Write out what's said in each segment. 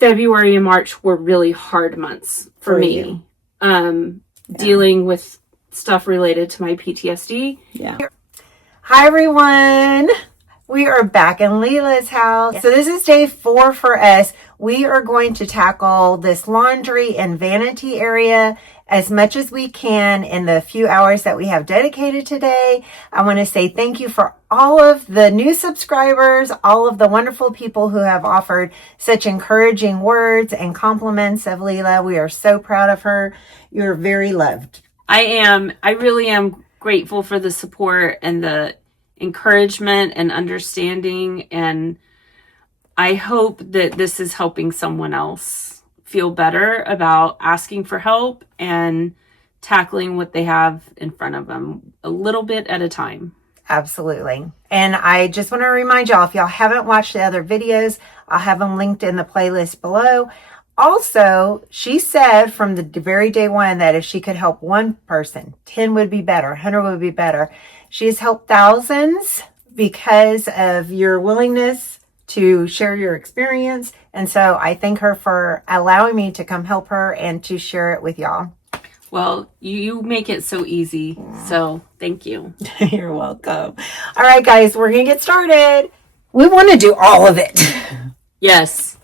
February and March were really hard months for me. Dealing with stuff related to my PTSD. Yeah. Hi, everyone. We are back in Leila's house. So this is day 4 for us. We are going to tackle this laundry and vanity area as much as we can in the few hours that we have dedicated today. I want to say thank you for all of the new subscribers, all of the wonderful people who have offered such encouraging words and compliments of Lela. We are so proud of her. You're very loved. I really am grateful for the support and the encouragement and understanding, and I hope that this is helping someone else feel better about asking for help and tackling what they have in front of them a little bit at a time. Absolutely. And I just want to remind y'all, if y'all haven't watched the other videos, I'll have them linked in the playlist below. Also, she said from the very day one that if she could help one person, 10 would be better, 100 would be better. She has helped thousands because of your willingness to share your experience. And so I thank her for allowing me to come help her and to share it with y'all. Well, you make it so easy. So thank you. You're welcome. All right, guys, we're going to get started. We want to do all of it. Yes.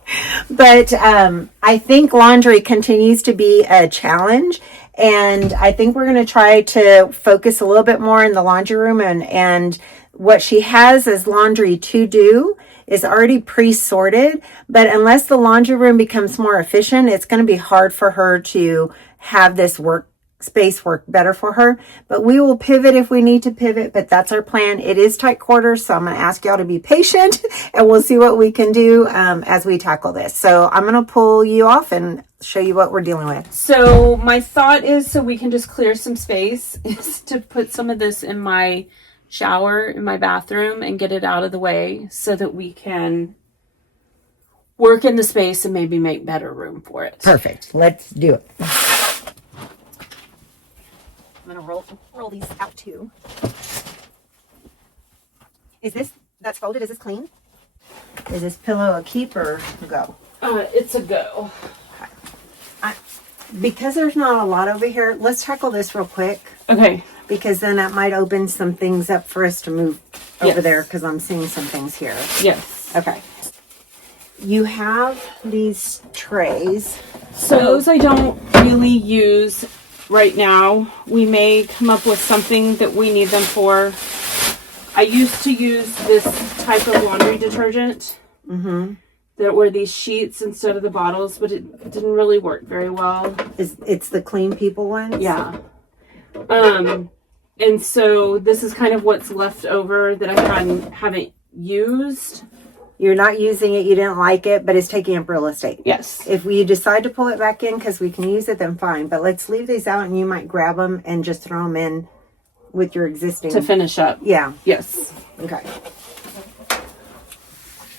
But I think laundry continues to be a challenge. And I think we're going to try to focus a little bit more in the laundry room. And what she has as laundry to do is already pre-sorted. But unless the laundry room becomes more efficient, it's going to be hard for her to have this workspace work better for her. But we will pivot if we need to pivot. But that's our plan. It is tight quarters, so I'm going to ask y'all to be patient. And we'll see what we can do as we tackle this. So I'm going to pull you off and show you what we're dealing with. So my thought is, so we can just clear some space, is to put some of this in my shower in my bathroom and get it out of the way so that we can work in the space and maybe make better room for it. Perfect. Let's do it. I'm going to roll these out too. Is this, that's folded, is this clean? Is this pillow a keep or a go? It's a go. Because there's not a lot over here, let's tackle this real quick. Okay. Because then that might open some things up for us to move over there, because I'm seeing some things here. Yes. Okay. You have these trays. So those I don't really use right now. We may come up with something that we need them for. I used to use this type of laundry detergent. Mm-hmm. That were these sheets instead of the bottles, but it didn't really work very well. It's the Clean People ones? Yeah. And so this is kind of what's left over that I haven't used. You're not using it, you didn't like it, but it's taking up real estate. Yes. If we decide to pull it back in because we can use it, then fine. But let's leave these out and you might grab them and just throw them in with your existing. To finish up. Yeah. Yes. Okay.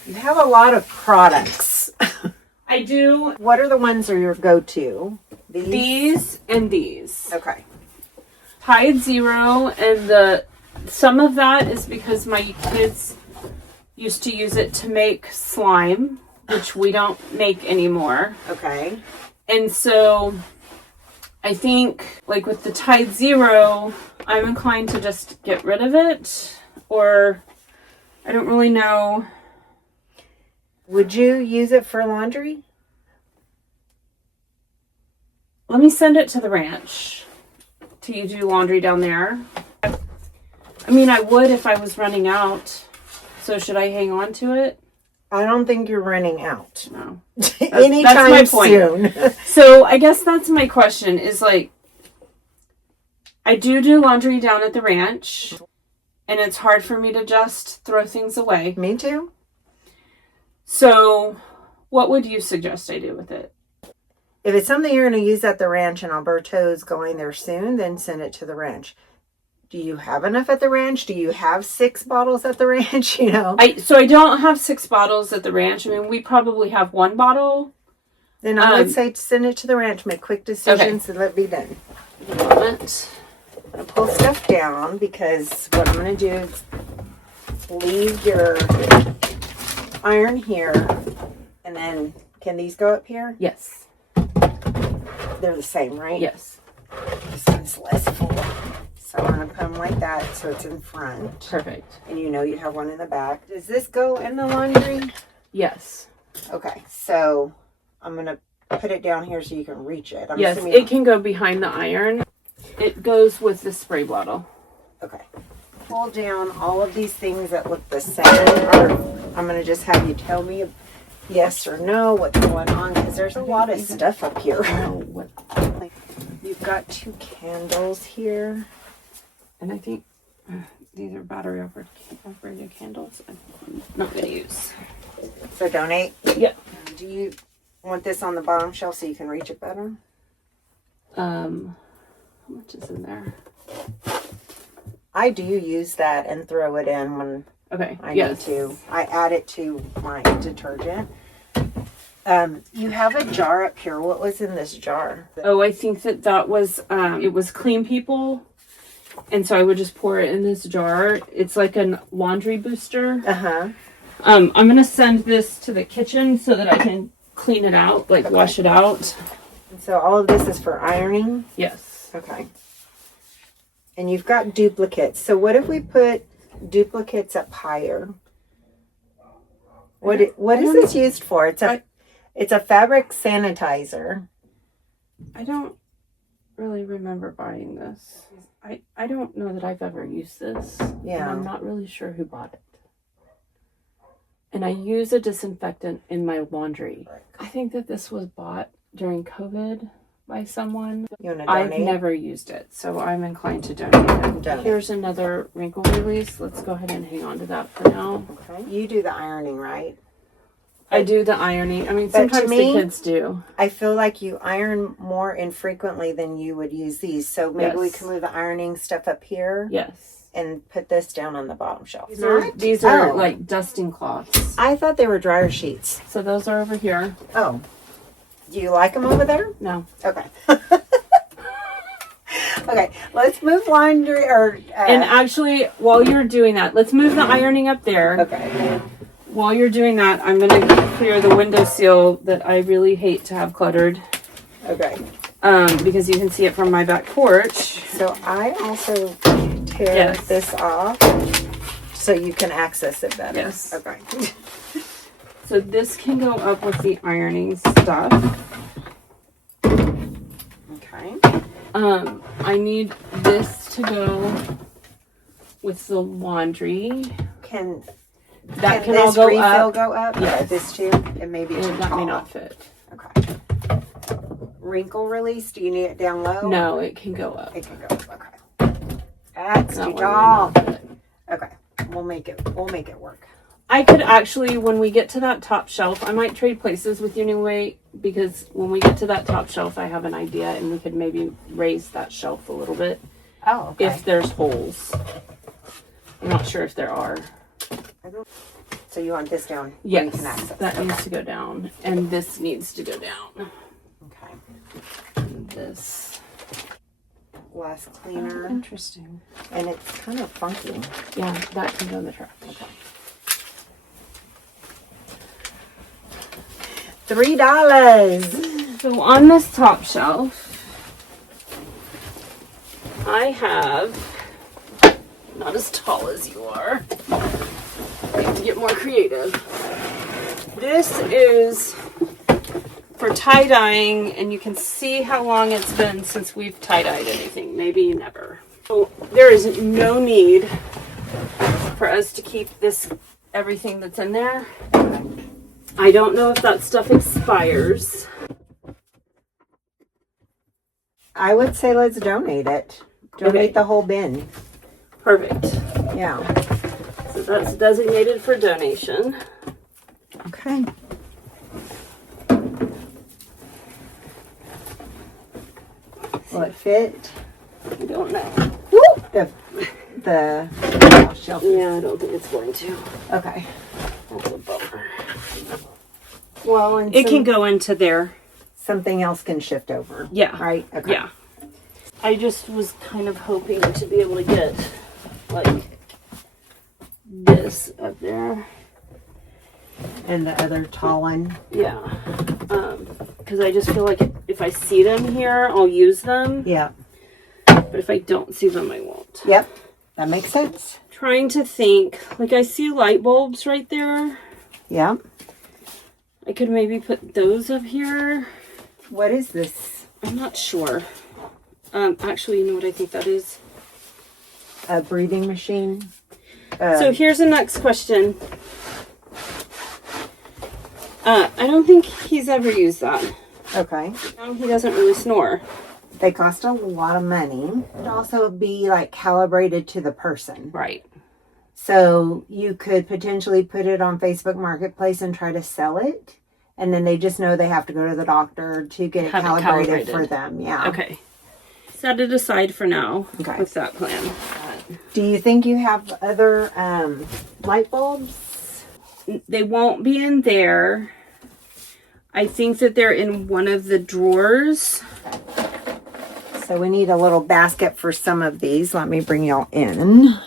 You have a lot of products. I do. What are the ones that are your go-to? These and these. Okay. Tide Zero, and some of that is because my kids used to use it to make slime, which we don't make anymore. Okay. And so I think, like with the Tide Zero, I'm inclined to just get rid of it, or I don't really know. Would you use it for laundry? Let me send it to the ranch. Do you do laundry down there? I mean, I would if I was running out. So should I hang on to it? I don't think you're running out. No. Anytime that's my point. soon. So I guess that's my question is, like, I do laundry down at the ranch, and it's hard for me to just throw things away. Me too. So what would you suggest I do with it? If it's something you're going to use at the ranch and Alberto's going there soon, then send it to the ranch. Do you have enough at the ranch? Do you have 6 bottles at the ranch? You know? So I don't have 6 bottles at the ranch. I mean, we probably have 1 bottle. Then I would say send it to the ranch. Make quick decisions and let it be done. I'm going to pull stuff down because what I'm going to do is leave your iron here and then Can these go up here? Yes. They're the same, right? Yes. This one's less full. So I'm going to put them like that so it's in front. Perfect. And you know you have one in the back. Does this go in the laundry? Yes. Okay, so I'm going to put it down here so you can reach it. Yes, it can go behind the iron. It goes with the spray bottle. Okay. Pull down all of these things that look the same, or I'm going to just have you tell me yes or no what's going on, because there's a lot of stuff up here. You've got 2 candles here. And I think these are battery operated candles I'm not going to use. So donate? Yeah. Do you want this on the bottom shelf so you can reach it better? How much is in there? I do use that and throw it in when I need to. I add it to my detergent. You have a jar up here. What was in this jar? Oh, I think that was, it was Clean People. And so I would just pour it in this jar. It's like a laundry booster. Uh-huh. I'm going to send this to the kitchen so that I can clean it out, wash it out. And so all of this is for ironing? Yes. Okay. And you've got duplicates. So what if we put duplicates up higher? What is this used for? It's a fabric sanitizer. I don't really remember buying this. I don't know that I've ever used this. Yeah. And I'm not really sure who bought it. And I use a disinfectant in my laundry. I think that this was bought during COVID by someone. You want to donate? I've never used it, so I'm inclined to donate it. Here's another wrinkle release. Let's go ahead and hang on to that for now. Okay. You do the ironing, right? I do the ironing. I mean, sometimes the kids do. I feel like you iron more infrequently than you would use these. So maybe we can move the ironing stuff up here. Yes. And put this down on the bottom shelf. These are like dusting cloths. I thought they were dryer sheets. So those are over here. Oh. Do you like them over there? No. Okay. Okay, let's move laundry and actually, while you're doing that, let's move the ironing up there. Okay. While you're doing that, I'm going to clear the window seal that I really hate to have cluttered. Okay. Because you can see it from my back porch. So I also tear this off so you can access it better. Yes. Okay. So this can go up with the ironing stuff. Okay. I need this to go with the laundry. Can this all go up? Go up? Yes. This too? It may be too that tall. may not fit. Okay. Wrinkle release? Do you need it down low? No, it can go up. It can go up. Okay. That's too That one may tall. not fit. Okay. We'll make it work. I could actually, when we get to that top shelf, I might trade places with you anyway, because when we get to that top shelf, I have an idea, and we could maybe raise that shelf a little bit. Oh, okay. If there's holes. I'm not sure if there are. So you want this down? Yes, you can access that needs to go down, and this needs to go down. Okay. And this. Glass cleaner. Interesting. And it's kind of funky. Yeah, that can go in the trash. Okay. $3. So on this top shelf, I have, not as tall as you are, I have to get more creative. This is for tie-dyeing, and you can see how long it's been since we've tie-dyed anything, maybe never. So there is no need for us to keep everything that's in there. I don't know if that stuff expires. I would say let's donate it. Donate the whole bin. Perfect. Yeah. So that's designated for donation. Okay. Will it fit? I don't know. Woo! The shelf. Yeah, I don't think it's going to. Okay. That's a bummer. Well, and It can go into there. Something else can shift over. Yeah. Right? Okay. Yeah. I just was kind of hoping to be able to get like this up there. And the other tall one. Yeah. Because I just feel like if I see them here, I'll use them. Yeah. But if I don't see them, I won't. Yep. That makes sense. Trying to think. Like, I see light bulbs right there. Yeah. I could maybe put those up here. What is this? I'm not sure. Actually, you know what I think that is? A breathing machine. So here's the next question. I don't think he's ever used that. Okay. No, he doesn't really snore. They cost a lot of money. It'd also be like calibrated to the person. Right. So you could potentially put it on Facebook Marketplace and try to sell it. And then they just know they have to go to the doctor to get it calibrated for them. Yeah. Okay. Set it aside for now with that plan. Do you think you have other light bulbs? They won't be in there. I think that they're in one of the drawers. So we need a little basket for some of these. Let me bring y'all in.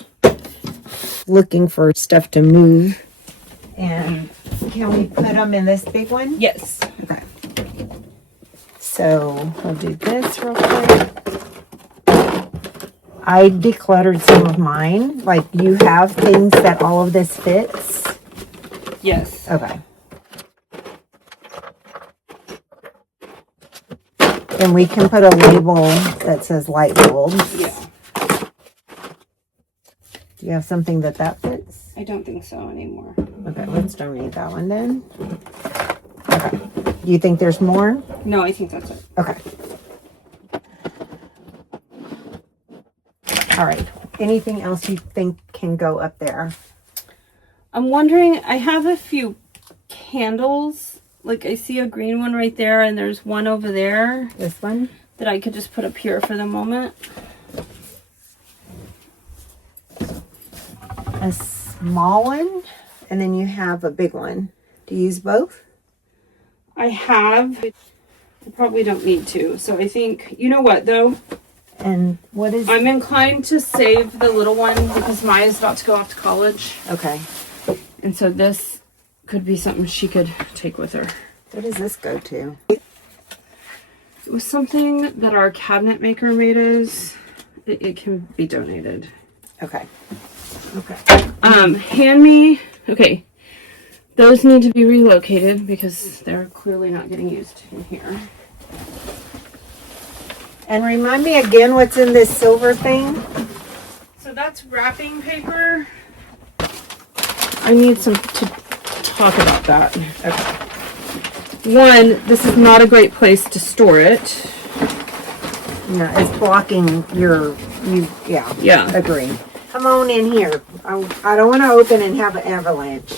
Looking for stuff to move. And can we put them in this big one? Yes. Okay. So we'll do this real quick. I decluttered some of mine. Like, you have things that all of this fits? Yes. Okay. And we can put a label that says light bulbs. Yeah. Do you have something that fits? I don't think so anymore. Okay, let's donate that one then. Okay. Do you think there's more? No, I think that's it. Okay. All right. Anything else you think can go up there? I'm wondering, I have a few candles. Like, I see a green one right there, and there's one over there. This one? That I could just put up here for the moment. A small one, and then you have a big one. Do you use both? I have. I probably don't need to. So I think, you know what, though? And what is... I'm inclined to save the little one because Maya's about to go off to college. Okay. And so this could be something she could take with her. Where does this go to? It was something that our cabinet maker made us. It can be donated. Okay. Okay. Hand me... Okay. Those need to be relocated because they're clearly not getting used in here. And remind me again what's in this silver thing. So that's wrapping paper. I need some to talk about that. Okay. One, this is not a great place to store it. No, it's blocking your... Yeah. Agree. Come on in here. I don't want to open and have an avalanche.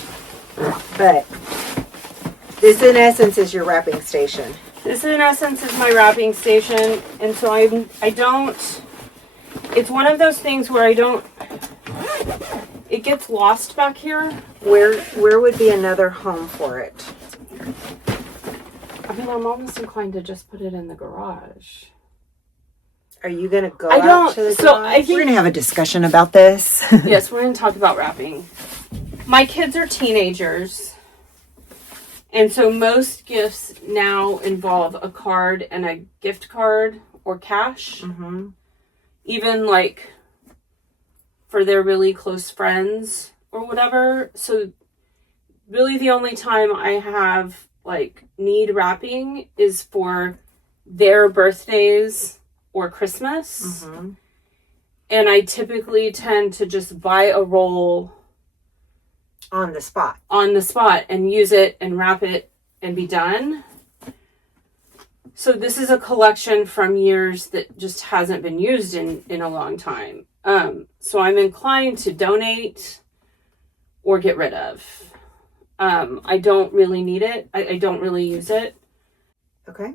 But this in essence is your wrapping station. This in essence is my wrapping station, and so I don't, it's one of those things where it gets lost back here. Where would be another home for it? I mean, I'm almost inclined to just put it in the garage. Are you going to go out to the garage? We're going to have a discussion about this. Yes, we're going to talk about wrapping. My kids are teenagers. And so most gifts now involve a card and a gift card or cash. Mm-hmm. Even like for their really close friends or whatever. So really the only time I have like need wrapping is for their birthdays or Christmas. Mm-hmm. And I typically tend to just buy a roll on the spot and use it and wrap it and be done. So this is a collection from years that just hasn't been used in a long time. So I'm inclined to donate or get rid of. I don't really need it. I don't really use it. Okay.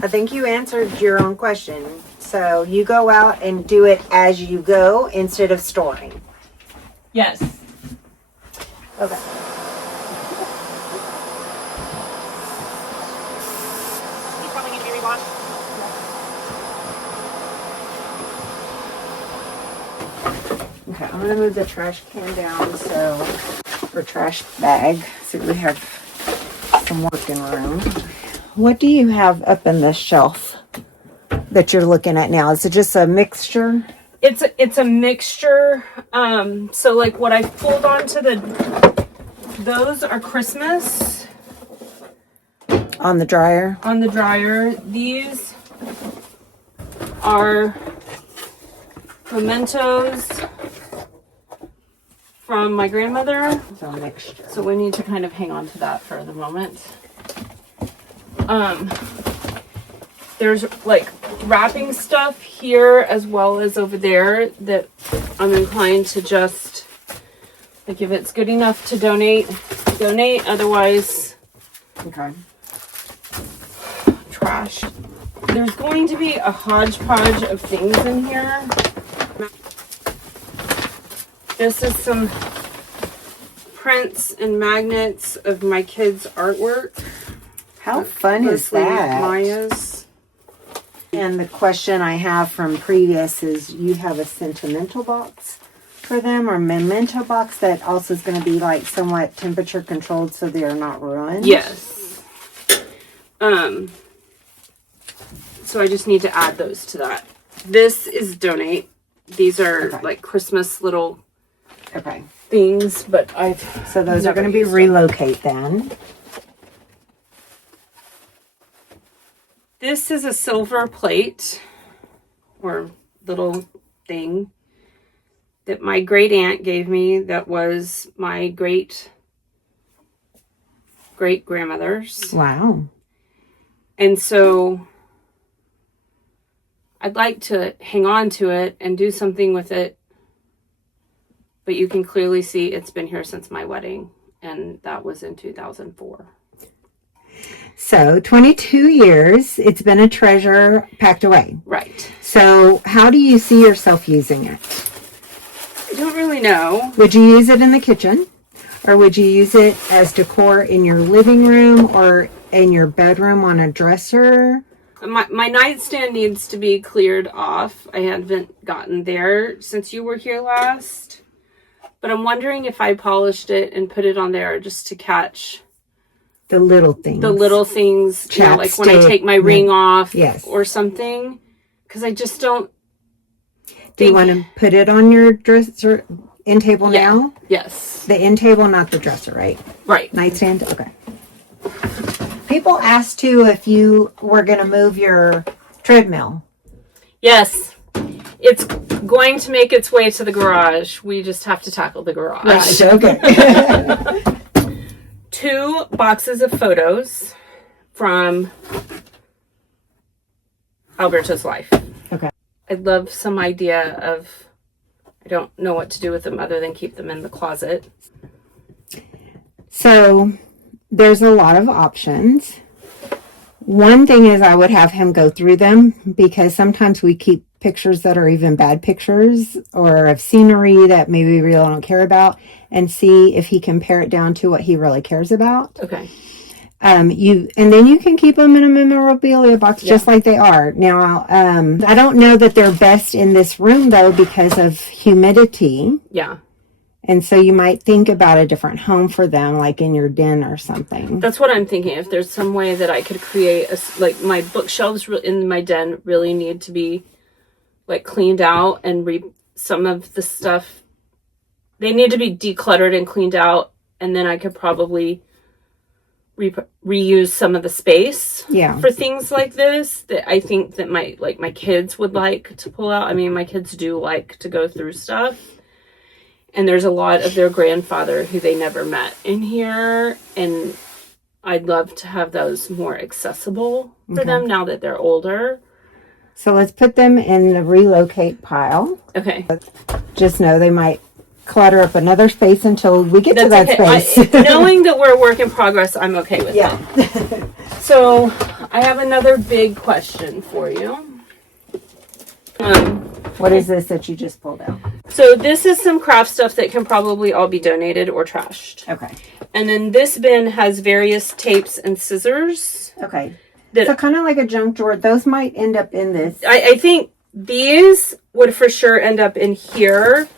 I think you answered your own question. So you go out and do it as you go instead of storing. Yes. Okay. These probably need to be rewashed. Okay, I'm gonna move the trash can down or trash bag, see, we have some working room. What do you have up in this shelf that you're looking at now? Is it just a mixture? It's a mixture. So like what I pulled onto those are Christmas. On the dryer? On the dryer. These are mementos from my grandmother. So a mixture. So we need to kind of hang on to that for the moment. There's like wrapping stuff here as well as over there that I'm inclined to just, like, if it's good enough to donate. Otherwise, Okay. trash. There's going to be a hodgepodge of things in here. This is some prints and magnets of my kids' artwork. How fun is Mostly that? Maya's. And the question I have from previous is, you have a sentimental box for them, or memento box that also is going to be like somewhat temperature controlled so they are not ruined? Yes. So I just need to add those to that. This is donate. These are Okay. like Christmas little Okay. things, but So those are never going to be used them. relocate then. This is a silver plate or little thing that my great aunt gave me that was my great grandmother's. Wow. And so I'd like to hang on to it and do something with it. But you can clearly see it's been here since my wedding, and that was in 2004. So 22 years, it's been a treasure packed away. Right. So how do you see yourself using it? I don't really know. Would you use it in the kitchen? Or would you use it as decor in your living room or in your bedroom on a dresser? My nightstand needs to be cleared off. I haven't gotten there since you were here last. But I'm wondering if I polished it and put it on there just to catch The little things. the little things, you know, like when I Chapstick, take my ring off yes. or something. Because I just don't Do you want to put it on your dresser end table now? Yes. The end table, not the dresser, right? Right. Nightstand? Okay. People asked too if you were going to move your treadmill. Yes. It's going to make its way to the garage. We just have to tackle the garage. Right, okay. 2 boxes of photos from Alberto's life. Okay. I'd love some idea of, I don't know what to do with them other than keep them in the closet. So there's a lot of options. One thing is I would have him go through them, because sometimes we keep pictures that are even bad pictures or of scenery that maybe we really don't care about, and see if he can pare it down to what he really cares about. Okay. And then you can keep them in a memorabilia box just like they are. Now, I don't know that they're best in this room though because of humidity. Yeah. And so you might think about a different home for them, like in your den or something. That's what I'm thinking. If there's some way that I could create like my bookshelves in my den really need to be like cleaned out, and some of the stuff, they need to be decluttered and cleaned out, and then I could probably reuse some of the space for things like this that I think that my kids would like to pull out. I mean, my kids do like to go through stuff, and there's a lot of their grandfather who they never met in here, and I'd love to have those more accessible for them now that they're older. So let's put them in the relocate pile. Okay. Just know they might clutter up another space until we get to that space. Knowing that we're a work in progress, I'm okay with that. So I have another big question for you. What is this that you just pulled out? So this is some craft stuff that can probably all be donated or trashed. Okay. And then this bin has various tapes and scissors. Okay. That, so kind of like a junk drawer. Those might end up in this. I think these would for sure end up in here.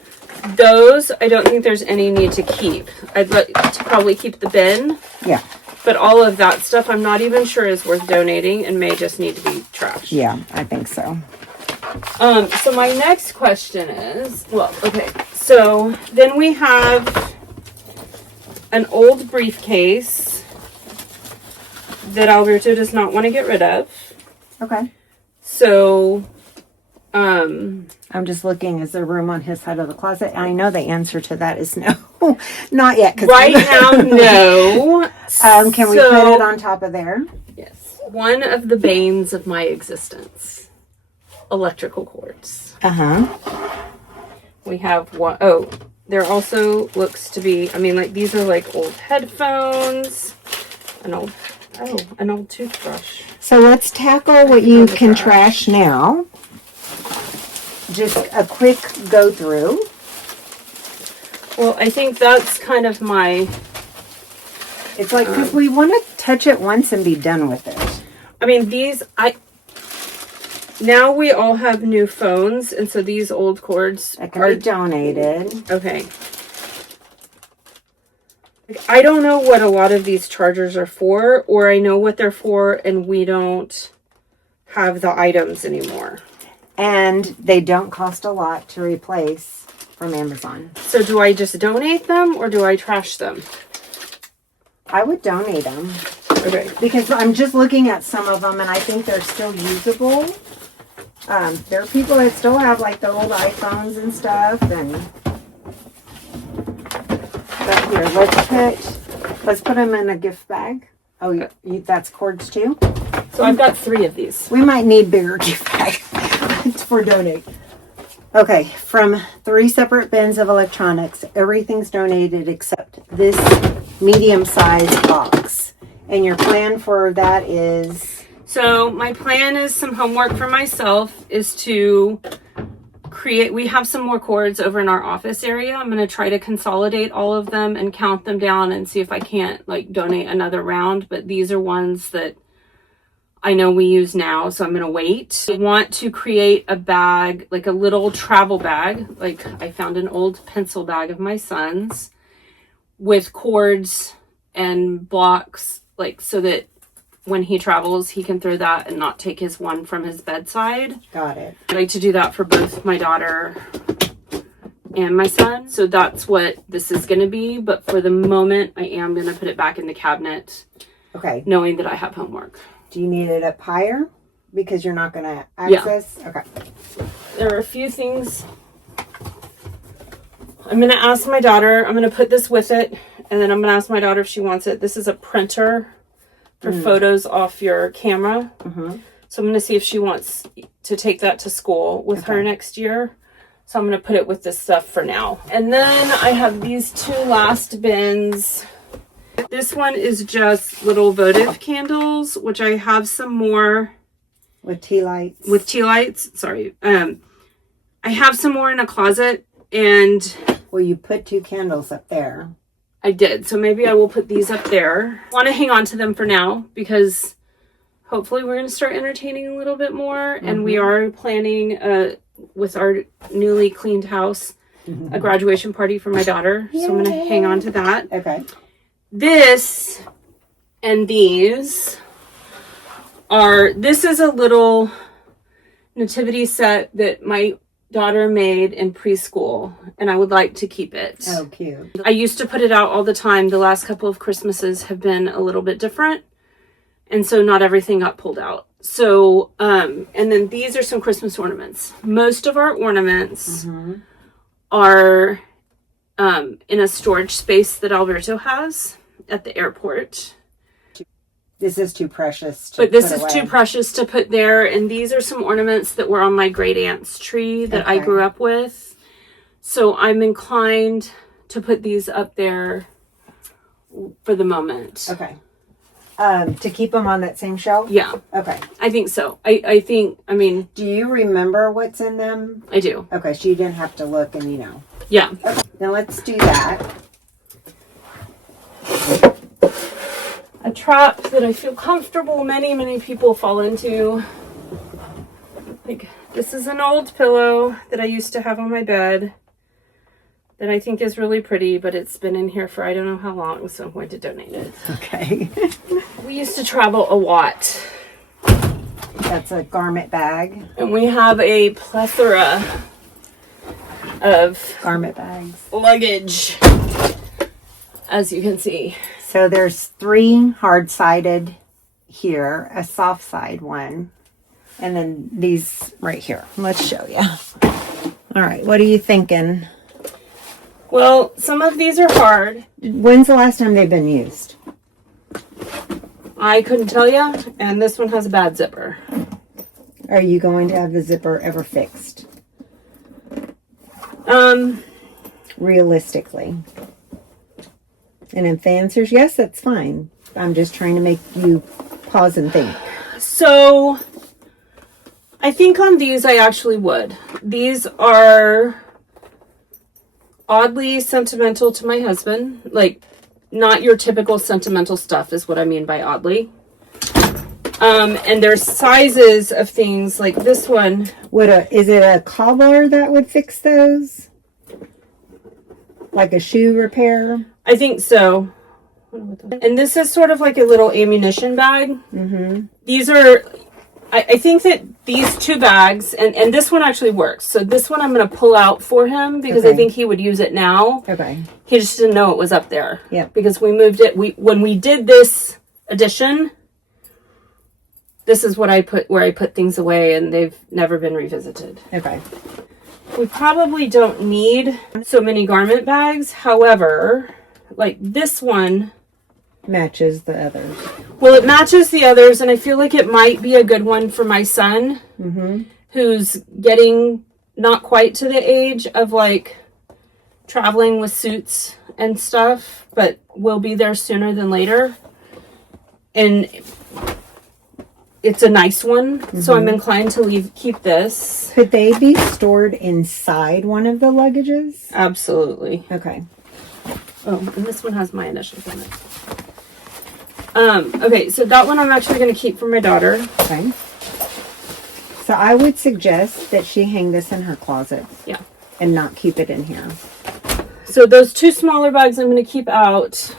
Those, I don't think there's any need to keep. I'd like to probably keep the bin. Yeah. But all of that stuff, I'm not even sure is worth donating and may just need to be trashed. Yeah, I think so. So my next question is, well, okay. So then we have an old briefcase that Alberto does not want to get rid of. Okay. So, I'm just looking, is there room on his side of the closet? I know the answer to that is no. Not yet. Right now, no. Can we put it on top of there? Yes. One of the banes of my existence. Electrical cords. Uh-huh. We have one, oh, there also looks to be, I mean, like, these are like old headphones, an old toothbrush. So let's tackle what you can trash now. Just a quick go through. Well, I think that's kind of my... It's like, because we want to touch it once and be done with it. I mean, now we all have new phones, and so these old cords That can be donated. Okay. I don't know what a lot of these chargers are for, or I know what they're for, and we don't have the items anymore. And they don't cost a lot to replace from Amazon. So do I just donate them, or do I trash them? I would donate them. Okay. Because I'm just looking at some of them, and I think they're still usable. There are people that still have like the old iPhones and stuff, and but here, let's put them in a gift bag. Oh, that's cords too. So I've got 3 of these. We might need bigger gift bag. It's for donate. Okay, from 3 separate bins of electronics, everything's donated except this medium-sized box. And your plan for that is? So my plan is some homework for myself is to create, we have some more cords over in our office area. I'm going to try to consolidate all of them and count them down and see if I can't like donate another round. But these are ones that I know we use now, so I'm going to wait. I want to create a bag, like a little travel bag. Like I found an old pencil bag of my son's with cords and blocks, like so that when he travels, he can throw that and not take his one from his bedside. Got it. I like to do that for both my daughter and my son. So that's what this is going to be. But for the moment, I am going to put it back in the cabinet. Okay. Knowing that I have homework. Do you need it up higher? Because you're not going to access? Yeah. Okay. There are a few things. I'm going to ask my daughter. I'm going to put this with it. And then I'm going to ask my daughter if she wants it. This is a printer for photos off your camera. Mm-hmm. So I'm going to see if she wants to take that to school with her next year. So I'm going to put it with this stuff for now. And then I have these 2 last bins. This one is just little votive candles, which I have some more. With tea lights. With tea lights. Sorry. I have some more in a closet. And well, you put 2 candles up there. I did. So maybe I will put these up there. I want to hang on to them for now because hopefully we're going to start entertaining a little bit more. Mm-hmm. And we are planning with our newly cleaned house, a graduation party for my daughter. Yay. So I'm going to hang on to that. Okay. This and these this is a little nativity set that my daughter made in preschool, and I would like to keep it. Oh, cute. I used to put it out all the time. The last couple of Christmases have been a little bit different, and so not everything got pulled out. So, and then these are some Christmas ornaments. Most of our ornaments are in a storage space that Alberto has at the airport. This is too precious to But this put is away. too precious to put there. And these are some ornaments that were on my great aunt's tree that I grew up with. So I'm inclined to put these up there for the moment. Okay. To keep them on that same shelf? Yeah. Okay. I think so. I mean. Do you remember what's in them? I do. Okay, so you didn't have to look and you know. Yeah. Okay, then let's do that. A trap that I feel comfortable many people fall into. Like, this is an old pillow that I used to have on my bed. that I think is really pretty, but it's been in here for I don't know how long, so I'm going to donate it. Okay. We used to travel a lot. That's a garment bag. And we have a plethora of Garment bags. luggage, as you can see. So there's 3 hard-sided here, a soft side one, and then these right here. Let's show you. All right, what are you thinking? Well, some of these are hard. When's the last time they've been used? I couldn't tell you, and this one has a bad zipper. Are you going to have the zipper ever fixed? Realistically. And if the answer is yes, that's fine. I'm just trying to make you pause and think. So, I think on these I actually would. These are oddly sentimental to my husband. Like, not your typical sentimental stuff is what I mean by oddly. And there's sizes of things like this one. Is it a cobbler that would fix those? Like a shoe repair? I think so. And this is sort of like a little ammunition bag. Mm-hmm. These are, I think that these 2 bags, and this one actually works. So this one I'm going to pull out for him because I think he would use it now. Okay. He just didn't know it was up there. Yeah. Because we moved it, when we did this addition, this is what I put, where I put things away, and they've never been revisited. Okay. We probably don't need so many garment bags. However, like this one Matches the others. well, it matches the others, and I feel like it might be a good one for my son, who's getting not quite to the age of like traveling with suits and stuff, but will be there sooner than later. And it's a nice one, so I'm inclined to keep this. Could they be stored inside one of the luggages? Absolutely. Okay. Oh, and this one has my initials on it. Okay, so that one I'm actually going to keep for my daughter. Okay. So I would suggest that she hang this in her closet. Yeah. And not keep it in here. So those 2 smaller bags I'm going to keep out.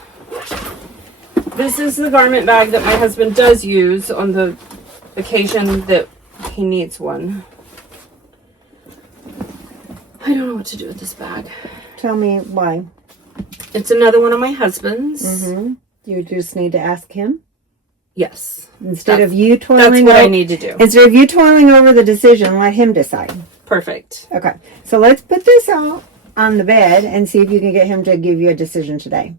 This is the garment bag that my husband does use on the occasion that he needs one. I don't know what to do with this bag. Tell me why. It's another one of my husband's. Mm-hmm. You just need to ask him? Yes. Instead of you toiling That's what I need to do. Instead of you toiling over the decision, let him decide. Perfect. Okay. So let's put this out on the bed and see if you can get him to give you a decision today.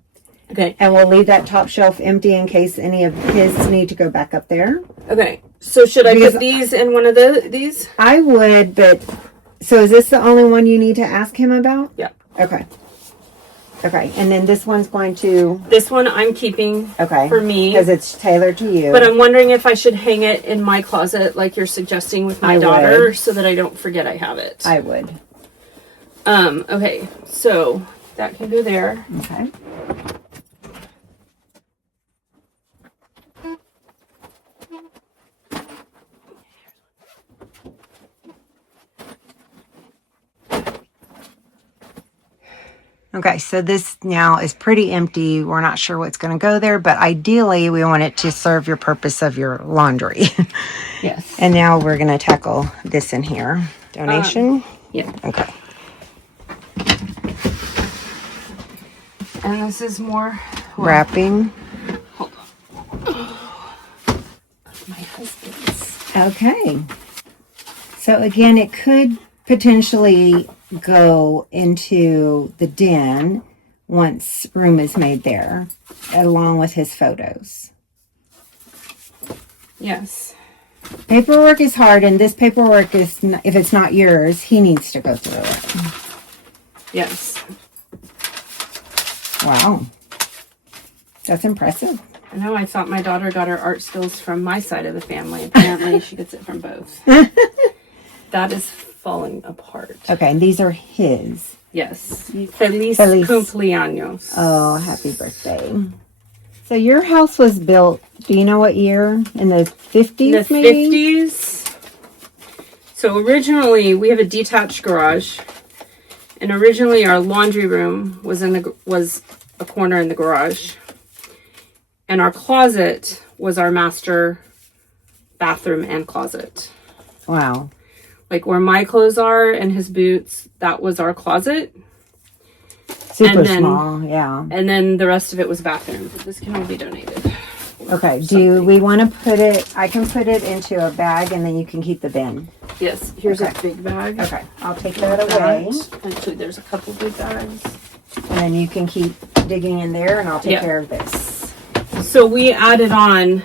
Okay. And we'll leave that top shelf empty in case any of his need to go back up there. Okay. So should I put these in one of these? I would, but... So is this the only one you need to ask him about? Yeah. Okay. Okay. And then this one's going to... This one I'm keeping for me. Because it's tailored to you. But I'm wondering if I should hang it in my closet like you're suggesting with my daughter so that I don't forget I have it. I would. Okay. So that can go there. Okay. Okay, so this now is pretty empty. We're not sure what's going to go there, but ideally we want it to serve your purpose of your laundry. Yes. And now we're going to tackle this in here. Donation? Yeah. Okay. And this is more Wrapping. Hold on. My husband's. Okay. So again, it could potentially go into the den once room is made there, along with his photos. Yes. Paperwork is hard, and this paperwork is, if it's not yours, he needs to go through it. Yes. Wow. That's impressive. I know, I thought my daughter got her art skills from my side of the family. Apparently she gets it from both. That is falling apart. Okay, and these are his. Yes. Feliz cumpleaños. Oh, happy birthday. So your house was built, do you know what year? In the 50s, maybe? 50s. So originally, we have a detached garage. And originally our laundry room was a corner in the garage. And our closet was our master bathroom and closet. Wow. Like where my clothes are and his boots, that was our closet. Super small, yeah. And then the rest of it was bathroom. This can all be donated. Okay, do we want to put it, I can put it into a bag and then you can keep the bin. Yes, here's a big bag. Okay, I'll take that away. Actually, there's a couple big bags. And then you can keep digging in there and I'll take care of this. So we added on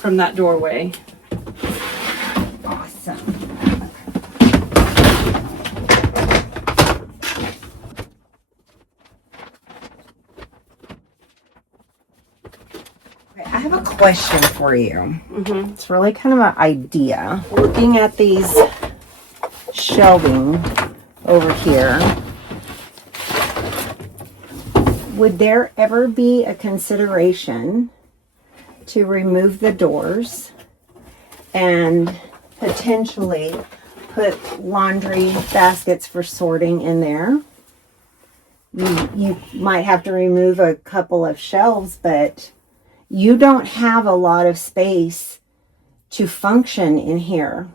from that doorway. Awesome. I have a question for you. It's really kind of an idea. Looking at these shelving over here, would there ever be a consideration to remove the doors and potentially put laundry baskets for sorting in there? You might have to remove a couple of shelves, but you don't have a lot of space to function in here.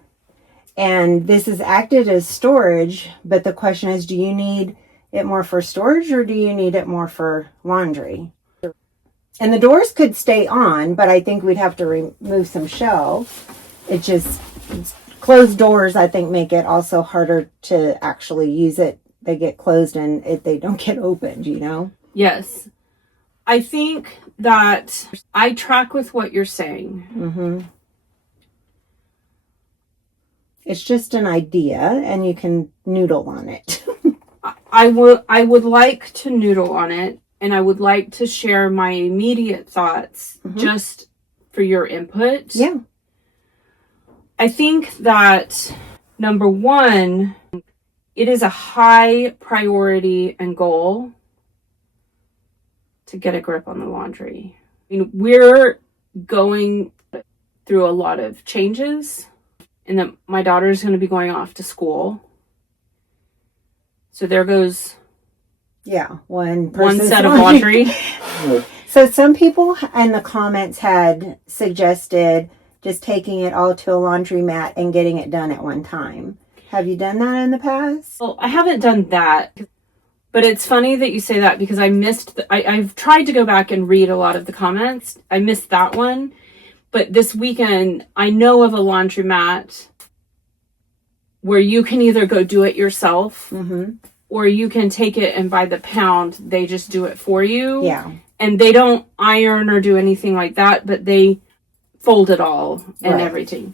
And this is acted as storage, but the question is, do you need it more for storage or do you need it more for laundry? And the doors could stay on, but I think we'd have to remove some shelves. It just, closed doors, I think, make it also harder to actually use it. They get closed and they don't get opened, you know? Yes. I think that I track with what you're saying. It's just an idea and you can noodle on it. I would like to noodle on it, and I would like to share my immediate thoughts just for your input. Yeah. I think that number one, it is a high priority and goal to get a grip on the laundry. I mean, we're going through a lot of changes, and that my daughter's going to be going off to school. So there goes one set of laundry. So some people in the comments had suggested just taking it all to a laundromat and getting it done at one time. Have you done that in the past? Well, I haven't done that, but it's funny that you say that because I missed, I've tried to go back and read a lot of the comments. I missed that one, but this weekend I know of a laundromat where you can either go do it yourself or you can take it and by the pound, they just do it for you. Yeah. And they don't iron or do anything like that, but they fold it all and everything.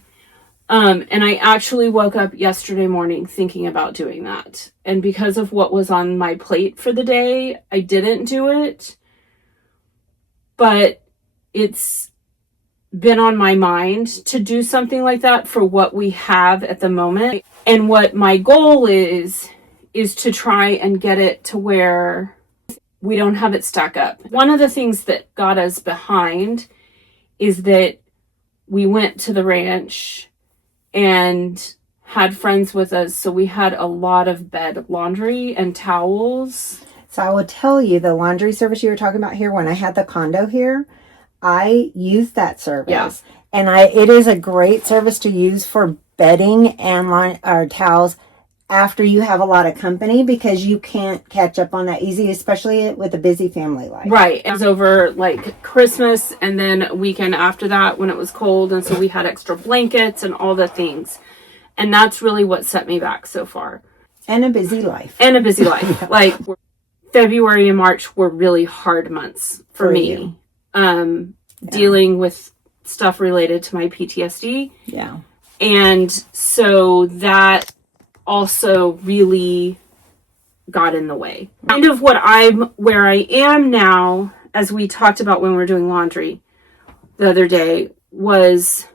And I actually woke up yesterday morning thinking about doing that. And because of what was on my plate for the day, I didn't do it. But it's been on my mind to do something like that for what we have at the moment. And what my goal is to try and get it to where we don't have it stack up. One of the things that got us behind is that we went to the ranch and had friends with us. So we had a lot of bed laundry and towels. So I will tell you, the laundry service you were talking about here, when I had the condo here, I used that service. Yeah. And it is a great service to use for bedding and towels after you have a lot of company, because you can't catch up on that easy, especially with a busy family life. Right. It was over like Christmas and then a weekend after that when it was cold. And so we had extra blankets and all the things. And that's really what set me back so far. And a busy life. Yeah. Like February and March were really hard months for me. Dealing with stuff related to my PTSD. Yeah. And so that also really got in the way. Kind of where I am now, as we talked about when we were doing laundry the other day, was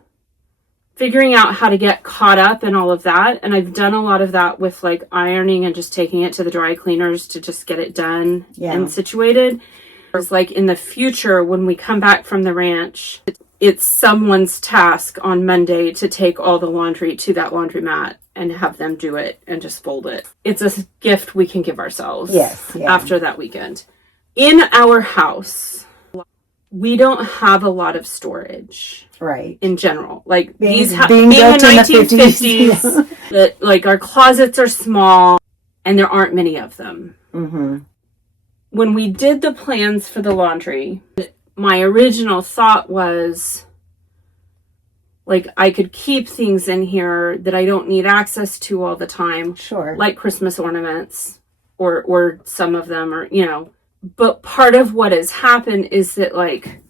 figuring out how to get caught up in all of that. And I've done a lot of that with like ironing and just taking it to the dry cleaners to just get it done and situated. It's like in the future, when we come back from the ranch, it's someone's task on Monday to take all the laundry to that laundromat and have them do it and just fold it. It's a gift we can give ourselves after that weekend. In our house, we don't have a lot of storage. Right. In general. Like being built in the 1950s. that like our closets are small and there aren't many of them. Mm-hmm. When we did the plans for the laundry, my original thought was like I could keep things in here that I don't need access to all the time. Sure. Like Christmas ornaments or some of them, or, you know. But part of what has happened is that like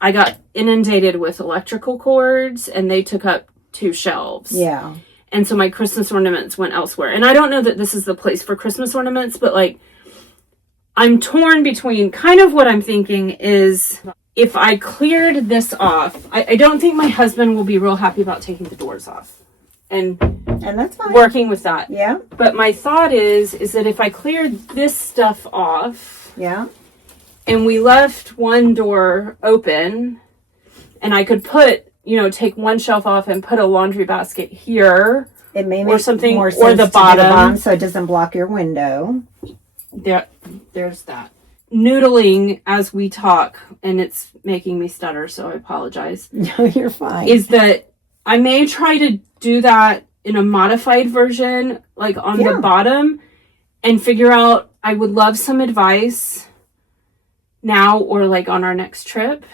I got inundated with electrical cords and they took up 2 shelves. Yeah. And so my Christmas ornaments went elsewhere. And I don't know that this is the place for Christmas ornaments, but like I'm torn between kind of what I'm thinking is if I cleared this off, I don't think my husband will be real happy about taking the doors off and that's fine. Working with that. Yeah. But my thought is that if I cleared this stuff off, yeah, and we left one door open and I could put, you know, take one shelf off and put a laundry basket here. It may or make something, more or sense the to bottom. So it doesn't block your window. There's that. Noodling as we talk, and it's making me stutter, so I apologize. No, you're fine. Is that I may try to do that in a modified version, like on the bottom, and figure out, I would love some advice now or like on our next trip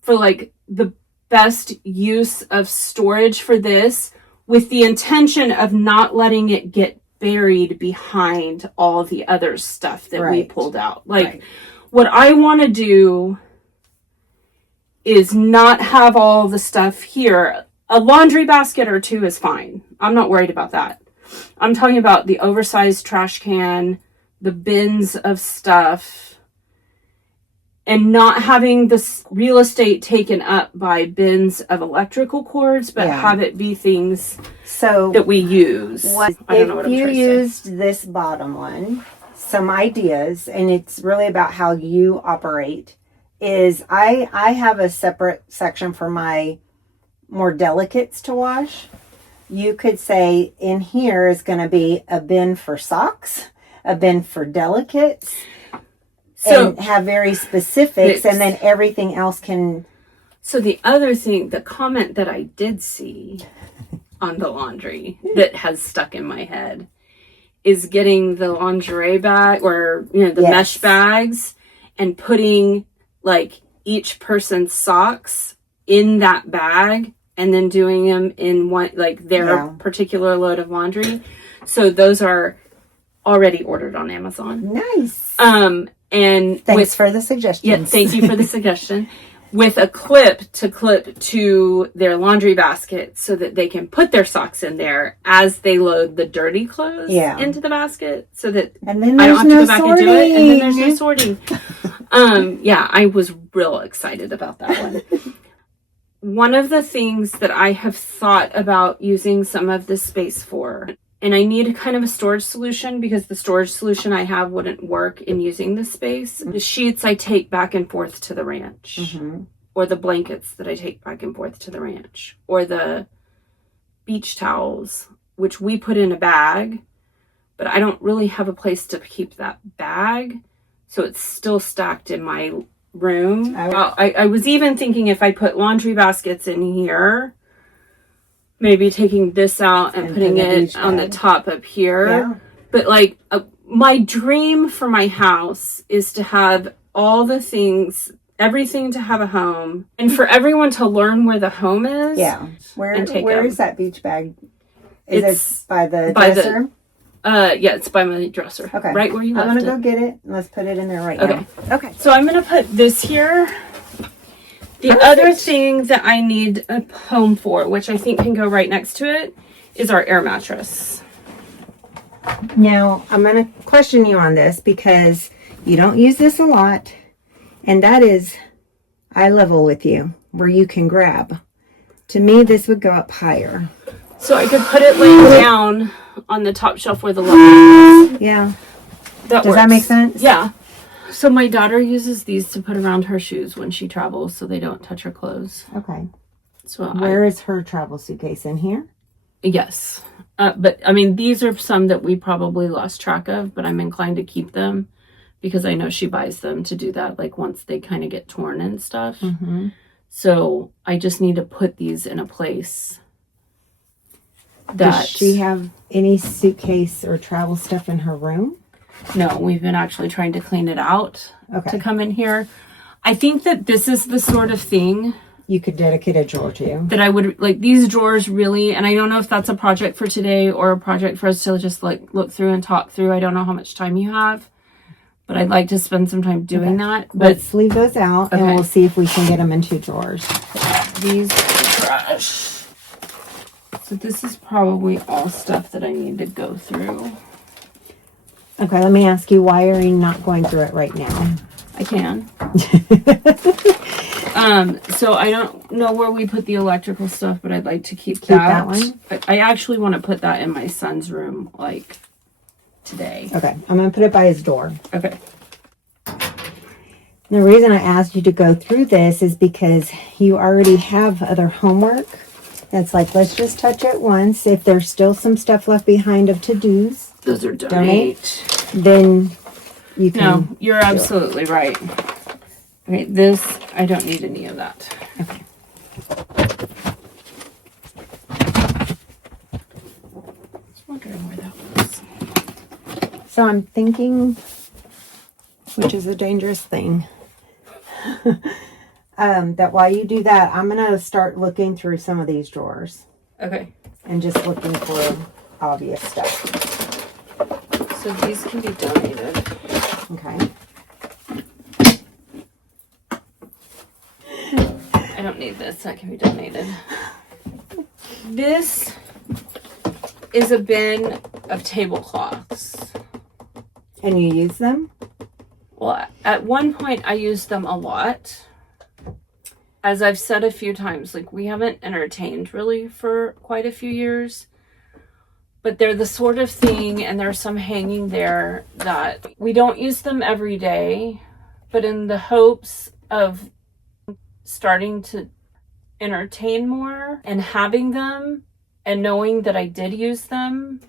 for like the best use of storage for this, with the intention of not letting it get buried behind all the other stuff that we pulled out. Like what I want to do is not have all the stuff here. A laundry basket or 2 is fine. I'm not worried about that. I'm talking about the oversized trash can, the bins of stuff, and not having this real estate taken up by bins of electrical cords, but have it be things that we use. If you used this bottom one, some ideas, and it's really about how you operate, is I have a separate section for my more delicates to wash. You could say in here is going to be a bin for socks, a bin for delicates, and have very specifics, and then everything else can... So the other thing, the comment that I did see on the laundry that has stuck in my head is getting the lingerie bag, or, you know, the mesh bags, and putting like each person's socks in that bag, and then doing them in one, like their particular load of laundry. So those are already ordered on Amazon. Nice. And thanks for the suggestion. Yeah, thank you for the suggestion. With a clip to their laundry basket so that they can put their socks in there as they load the dirty clothes into the basket, so that and then I don't have to go back and do it. And then there's no sorting. I was real excited about that one. One of the things that I have thought about using some of this space for, and I need kind of a storage solution because the storage solution I have wouldn't work in using this space. The sheets I take back and forth to the ranch, or the blankets that I take back and forth to the ranch, or the beach towels, which we put in a bag, but I don't really have a place to keep that bag. So it's still stacked in my room. I was even thinking if I put laundry baskets in here, maybe taking this out and putting it on the top up here. Yeah. But like my dream for my house is to have all the things, everything to have a home, and for everyone to learn where the home is. Yeah. Where is that beach bag? Is it by the dresser? It's by my dresser. Okay. Right where you left it. I'm going to go get it. Let's put it in there right now. Okay. So I'm going to put this here. The other thing that I need a home for, which I think can go right next to it, is our air mattress. Now, I'm going to question you on this because you don't use this a lot. And that is eye level with you, where you can grab. To me, this would go up higher. So I could put it laying down on the top shelf where the luggage is. Yeah. Does that make sense? Yeah. So my daughter uses these to put around her shoes when she travels so they don't touch her clothes. Okay. So where is her travel suitcase? In here? Yes. But I mean, these are some that we probably lost track of, but I'm inclined to keep them because I know she buys them to do that, like once they kind of get torn and stuff. Mm-hmm. So I just need to put these in a place. Does she have any suitcase or travel stuff in her room? No, we've been actually trying to clean it out to come in here. I think that this is the sort of thing you could dedicate a drawer to. That I would like these drawers really, and I don't know if that's a project for today or a project for us to just like look through and talk through. I don't know how much time you have, but I'd like to spend some time doing that. But let's leave those out and we'll see if we can get them in 2 drawers. These are trash. So this is probably all stuff that I need to go through. Okay, let me ask you, why are you not going through it right now? I can. So I don't know where we put the electrical stuff, but I'd like to keep that one. I actually want to put that in my son's room, like today. Okay, I'm going to put it by his door. Okay. The reason I asked you to go through this is because you already have other homework. That's like, let's just touch it once. If there's still some stuff left behind of to-dos, those are donate. Then you can. No, you're absolutely right. Okay, this, I don't need any of that. Okay. I was wondering where that was. So I'm thinking, which is a dangerous thing, that while you do that, I'm going to start looking through some of these drawers. Okay. And just looking for obvious stuff. So these can be donated. Okay. I don't need this. That can be donated. This is a bin of tablecloths. And you use them? Well, at one point I used them a lot. As I've said a few times, like we haven't entertained really for quite a few years. But they're the sort of thing, and there's some hanging there that we don't use them every day, but in the hopes of starting to entertain more and having them and knowing that I did use them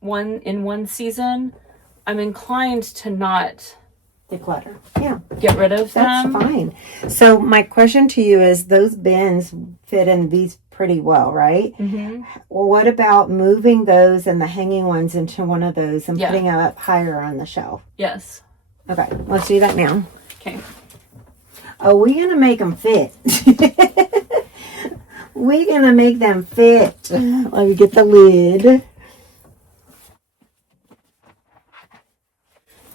in one season, I'm inclined to not declutter. Yeah. Get rid of them. That's fine. So my question to you is, those bins fit in these pretty well, right? Mm-hmm. Well, what about moving those and the hanging ones into one of those and putting them up higher on the shelf? Yes. Okay, let's do that now. Okay. Oh, we're going to make them fit. We're going to make them fit. Let me get the lid.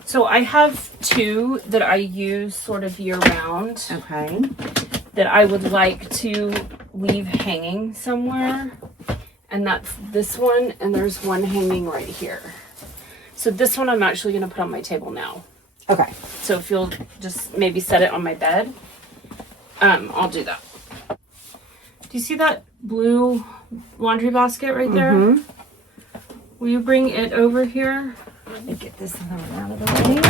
So I have 2 that I use sort of year round. Okay. That I would like to leave hanging somewhere. And that's this one, and there's one hanging right here. So this one I'm actually going to put on my table now. Okay. So if you'll just maybe set it on my bed, I'll do that. Do you see that blue laundry basket right there? Mm-hmm. Will you bring it over here? Let me get this one out of the way.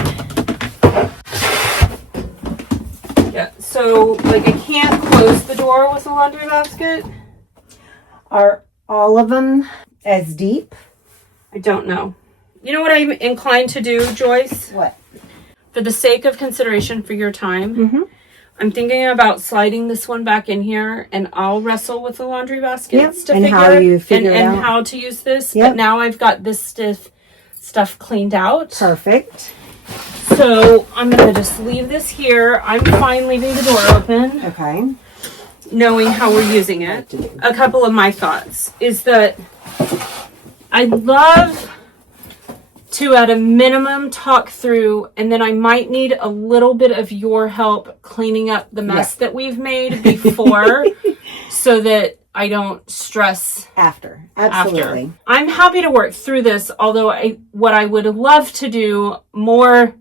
Yeah, so like I can't close the door with a laundry basket. Are all of them as deep? I don't know. You know what I'm inclined to do, Joyce? What? For the sake of consideration for your time, I'm thinking about sliding this one back in here, and I'll wrestle with the laundry baskets to and figure how you figure it and out. how to use this. But now I've got this stuff cleaned out. Perfect. So I'm going to just leave this here. I'm fine leaving the door open. Okay. Knowing how we're using it. A couple of my thoughts is that I'd love to, at a minimum, talk through, and then I might need a little bit of your help cleaning up the mess that we've made before so that I don't stress after. Absolutely. I'm happy to work through this, although what I would love to do more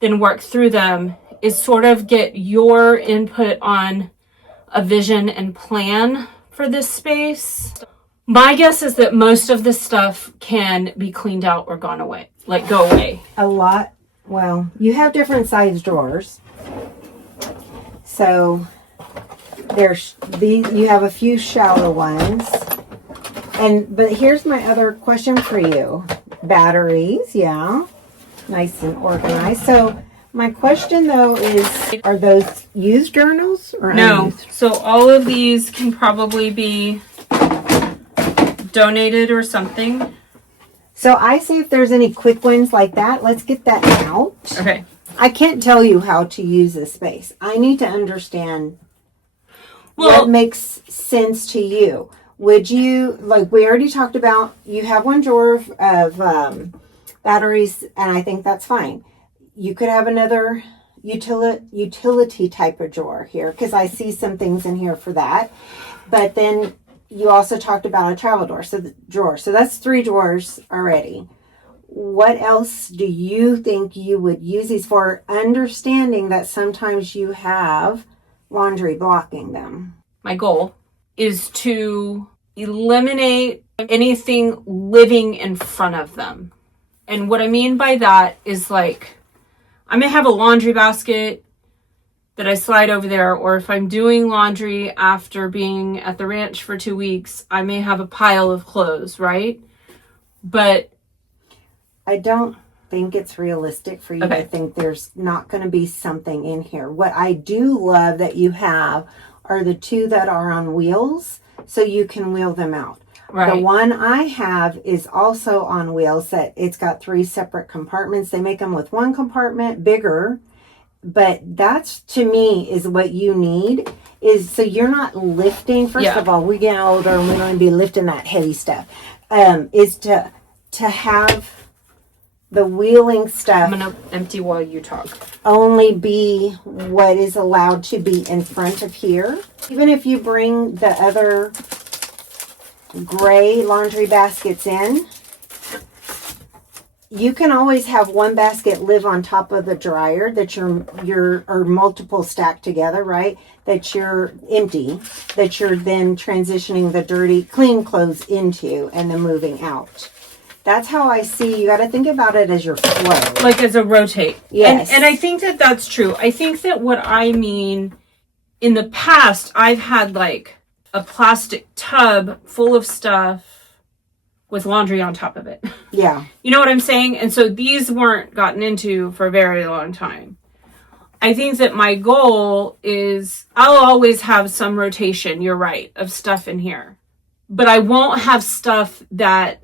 than work through them is sort of get your input on a vision and plan for this space. My guess is that most of this stuff can be cleaned out or gone away, like go away. A lot Well, you have different size drawers. So there's these, you have a few shallow ones. But here's my other question for you. Batteries, yeah. Nice and organized. So my question though is, are those used journals or No. unused? So all of these can probably be donated or something. So I say if there's any quick wins like that, let's get that out. Okay. I can't tell you how to use this space. I need to understand what makes sense to you. Would you, like we already talked about, you have one drawer of batteries, and I think that's fine. You could have another utility type of drawer here, because I see some things in here for that. But then you also talked about a travel drawer. So that's 3 drawers already. What else do you think you would use these for, understanding that sometimes you have laundry blocking them? My goal is to eliminate anything living in front of them. And what I mean by that is, like, I may have a laundry basket that I slide over there, or if I'm doing laundry after being at the ranch for 2 weeks, I may have a pile of clothes, right? But I don't think it's realistic for you to think there's not going to be something in here. What I do love that you have are the 2 that are on wheels, so you can wheel them out. Right. The one I have is also on wheels, that it's got 3 separate compartments. They make them with 1 compartment bigger, but that's, to me, is what you need, is so you're not lifting. First of all, we get older and we don't want to be lifting that heavy stuff. Is to have the wheeling stuff. I'm going to empty while you talk. Only be what is allowed to be in front of here. Even if you bring the other gray laundry baskets in, you can always have one basket live on top of the dryer that you're or multiple stacked together, right? That you're empty, that you're then transitioning the dirty, clean clothes into and then moving out. That's how I see. You got to think about it as your flow. Like as a rotate. Yes. And I think that that's true. I think that what I mean, in the past, I've had like a plastic tub full of stuff with laundry on top of it. Yeah. You know what I'm saying? And so these weren't gotten into for a very long time. I think that my goal is I'll always have some rotation, you're right, of stuff in here. But I won't have stuff that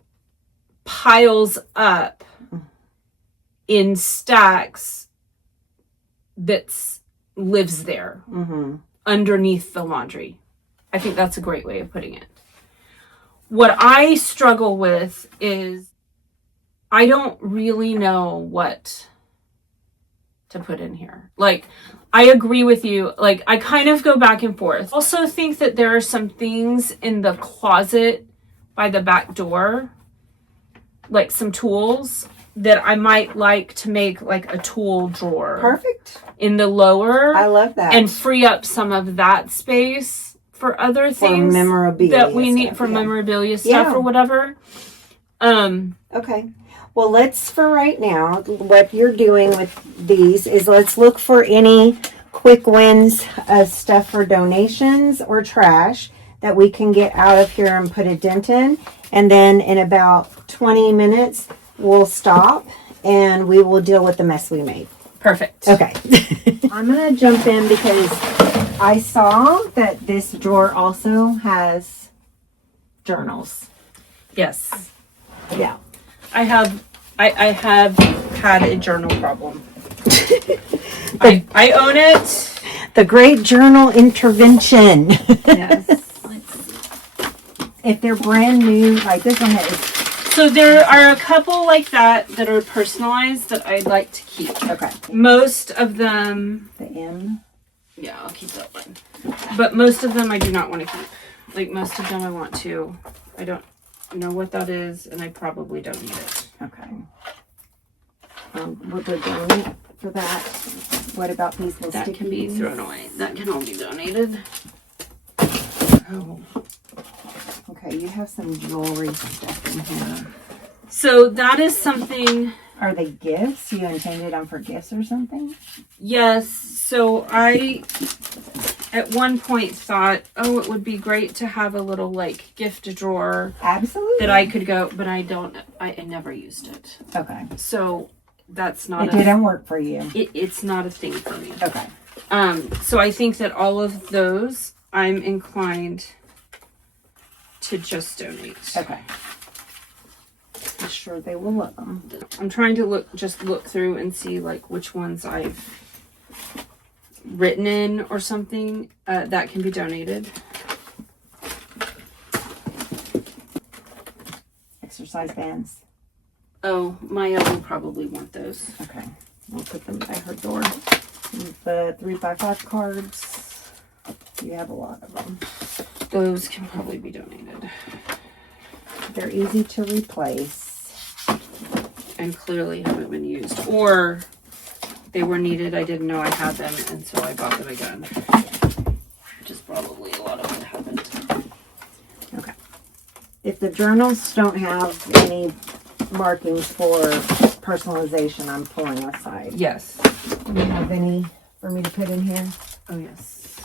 piles up in stacks that lives there underneath the laundry. I think that's a great way of putting it. What I struggle with is I don't really know what to put in here. Like, I agree with you. Like, I kind of go back and forth. Also think that there are some things in the closet by the back door, like some tools that I might like to make like a tool drawer. Perfect. In the lower. I love that. And free up some of that space for other things that we need for memorabilia stuff or whatever. Okay. Well, let's, for right now, what you're doing with these is let's look for any quick wins of stuff for donations or trash that we can get out of here and put a dent in. And then in about 20 minutes, we'll stop and we will deal with the mess we made. Perfect. Okay. I'm going to jump in because I saw that this drawer also has journals. Yes. Yeah. I have had a journal problem. I own it. The great journal intervention. Yes. If they're brand new, like this one is. So there are a couple like that are personalized that I'd like to keep. Okay. Most of them. The M. Yeah, I'll keep that one. But most of them I do not want to keep. Like most of them I want to. I don't know what that is, and I probably don't need it. Okay. Would we donate for that? What about these little That can be thrown away. That can all be donated. Oh. Okay, you have some jewelry stuff in here. So that is something Are they gifts? You intended them for gifts or something? Yes. So I, at one point, thought, oh, it would be great to have a little like gift drawer. Absolutely. That I could go, but I never used it. Okay. So that's not. It didn't work for you. It's not a thing for me. Okay. So I think that all of those, I'm inclined to just donate. Okay. I'm sure they will love them. I'm trying to look through and see like which ones I've written in or something that can be donated. Exercise bands. Oh, Maya will probably want those. Okay. I'll put them by her door. The 3x5 cards. You have a lot of them. Those can probably be donated. They're easy to replace. And clearly haven't been used. Or they were needed, I didn't know I had them, and so I bought them again. Which is probably a lot of what happened. Okay. If the journals don't have any markings for personalization, I'm pulling aside. Yes. Do you have any for me to put in here? Oh, yes.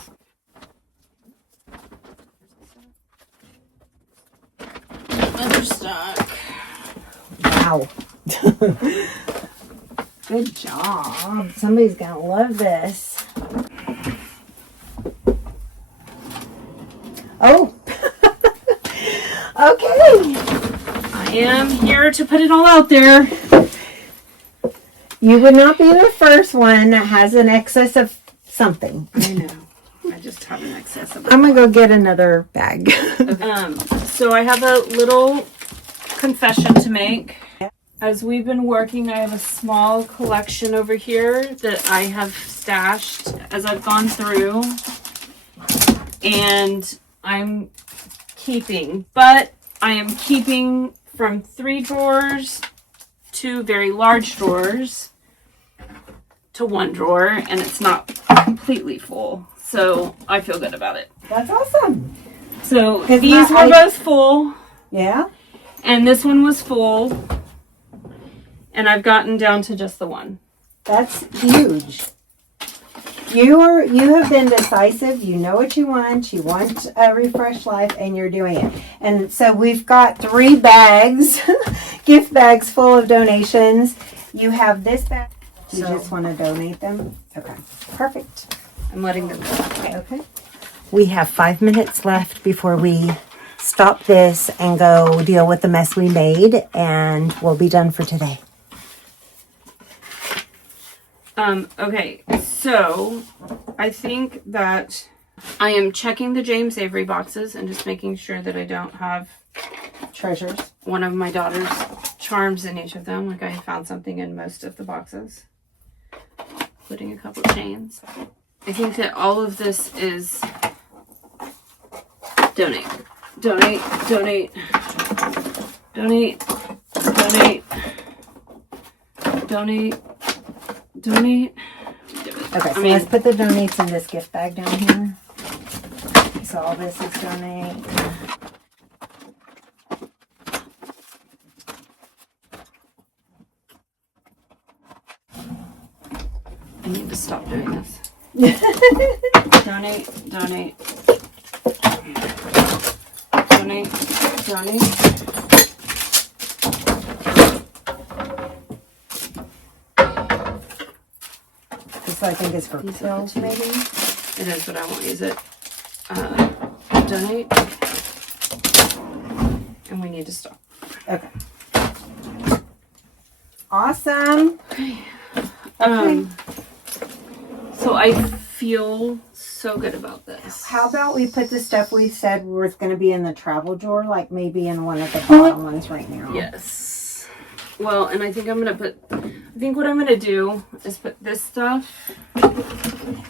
Other stock. Wow. Good job. Somebody's gonna love this. Oh. Okay. I am here to put it all out there. You would not be the first one that has an excess of something. I know. I just have an excess of it. I'm gonna go get another bag. So I have a little confession to make. As we've been working, I have a small collection over here that I have stashed as I've gone through. And I'm keeping. But I am keeping from 3 drawers to very large drawers to 1 drawer. And it's not completely full. So I feel good about it. That's awesome. So these were both full. Yeah. And this one was full. And I've gotten down to just the 1. That's huge. You have been decisive. You know what you want. You want a refreshed life, and you're doing it. And so we've got 3 bags, gift bags full of donations. You have this bag. You just want to donate them? Okay. Perfect. I'm letting them go. Okay. We have 5 minutes left before we stop this and go deal with the mess we made, and we'll be done for today. Okay, so I think that I am checking the James Avery boxes and just making sure that I don't have Treasures. one of my daughter's charms in each of them. Like I found something in most of the boxes, including a couple of chains. I think that all of this is donate, donate, donate, donate, donate, donate, donate. Okay, so let's put the donates in this gift bag down here. So all this is donate. I need to stop doing this. Donate, donate, donate, donate. This I think is for pills, maybe. It is, but I won't use it. Donate. And we need to stop. Okay. Awesome. Okay. So I feel so good about this. How about we put the stuff we said was going to be in the travel drawer, like maybe in one of the bottom ones right now? Yes. Well, and I think I'm going to put, I think what I'm going to do is put this stuff.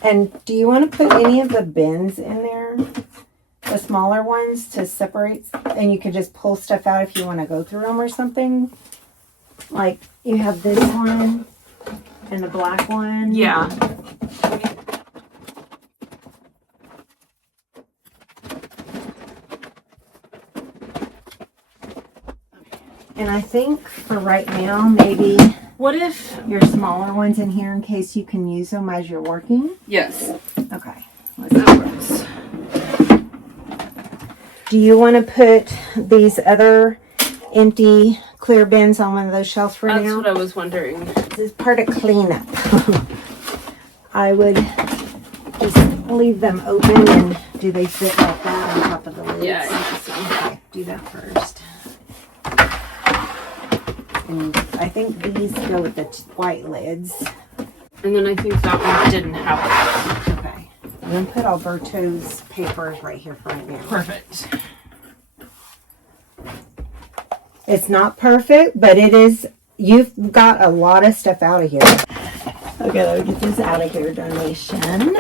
And do you want to put any of the bins in there? The smaller ones to separate? And you could just pull stuff out if you want to go through them or something? Like you have this one and the black one. Yeah. And I think for right now, maybe What if... your smaller ones in here in case you can use them as you're working? Yes. Okay. That works. Do you want to put these other empty clear bins on one of those shelves for That's now? what I was wondering. This is part of cleanup. I would just leave them open, and do they fit like that on top of the lids? Yeah, I think so. Okay, do that first. And I think these go with the white lids. And then I think that one didn't have it. Okay. And then put Alberto's papers right here for right now. Perfect. It's not perfect, but it is. You've got a lot of stuff out of here. Okay, let me get this out of here. Donation.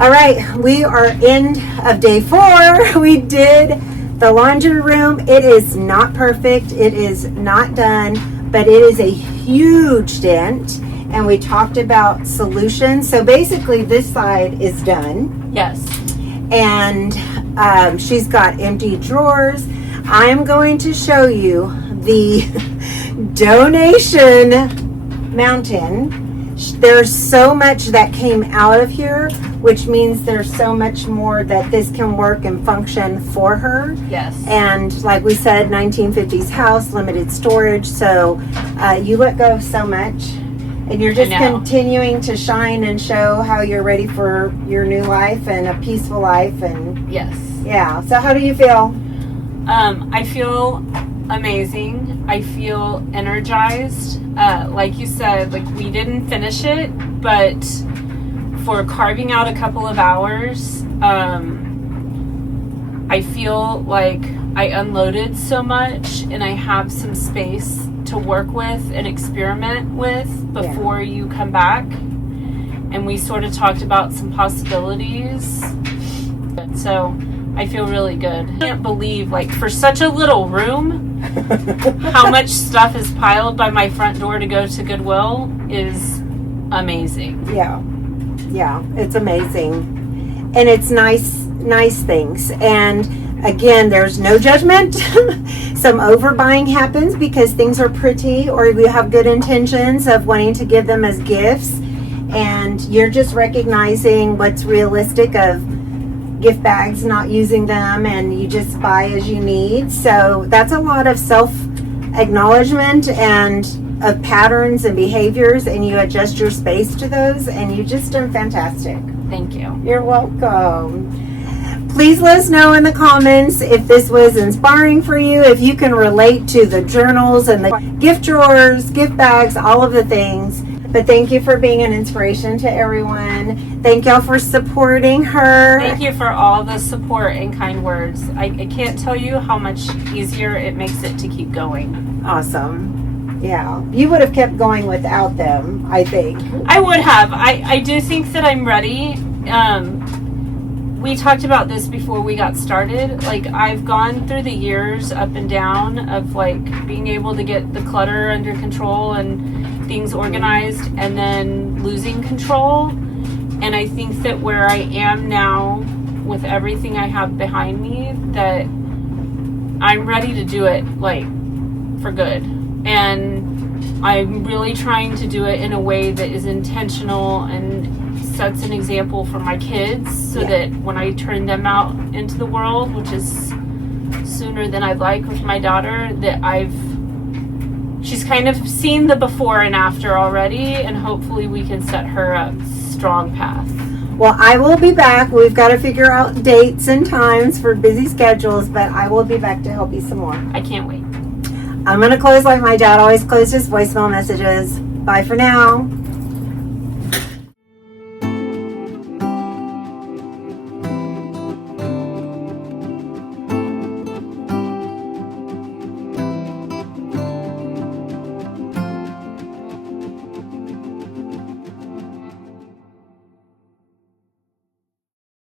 All right, we are end of day 4. We did the laundry room. It is not perfect. It is not done, but it is a huge dent. And we talked about solutions. So basically this side is done. Yes. And she's got empty drawers. I'm going to show you the donation mountain. There's so much that came out of here, which means there's so much more that this can work and function for her. Yes. And like we said, 1950s house, limited storage. So you let go of so much. And you're just continuing to shine and show how you're ready for your new life and a peaceful life. And yes. Yeah. So how do you feel? I feel amazing. I feel energized. Like you said, like we didn't finish it, but for carving out a couple of hours, I feel like I unloaded so much and I have some space to work with and experiment with before you come back. And we sort of talked about some possibilities. So I feel really good. I can't believe, like, for such a little room, how much stuff is piled by my front door to go to Goodwill is amazing. Yeah. Yeah, it's amazing. And it's nice things. And again, there's no judgment. Some overbuying happens because things are pretty or we have good intentions of wanting to give them as gifts. And you're just recognizing what's realistic of gift bags, not using them, and you just buy as you need. So that's a lot of self-acknowledgement and of patterns and behaviors, and you adjust your space to those, and you've just done fantastic. Thank you. You're welcome. Please let us know in the comments if this was inspiring for you, if you can relate to the journals and the gift drawers, gift bags, all of the things. But thank you for being an inspiration to everyone. Thank y'all for supporting her. Thank you for all the support and kind words. I can't tell you how much easier it makes it to keep going. Awesome. Yeah. You would have kept going without them, I think. I would have. I do think that I'm ready. We talked about this before we got started. Like, I've gone through the years up and down of like being able to get the clutter under control and things organized and then losing control. And I think that where I am now with everything I have behind me, that I'm ready to do it like for good. And I'm really trying to do it in a way that is intentional and sets an example for my kids so that when I turn them out into the world, which is sooner than I'd like with my daughter, that she's kind of seen the before and after already, and hopefully we can set her a strong path. Well, I will be back. We've got to figure out dates and times for busy schedules, but I will be back to help you some more. I can't wait. I'm going to close like my dad always closed his voicemail messages. Bye for now.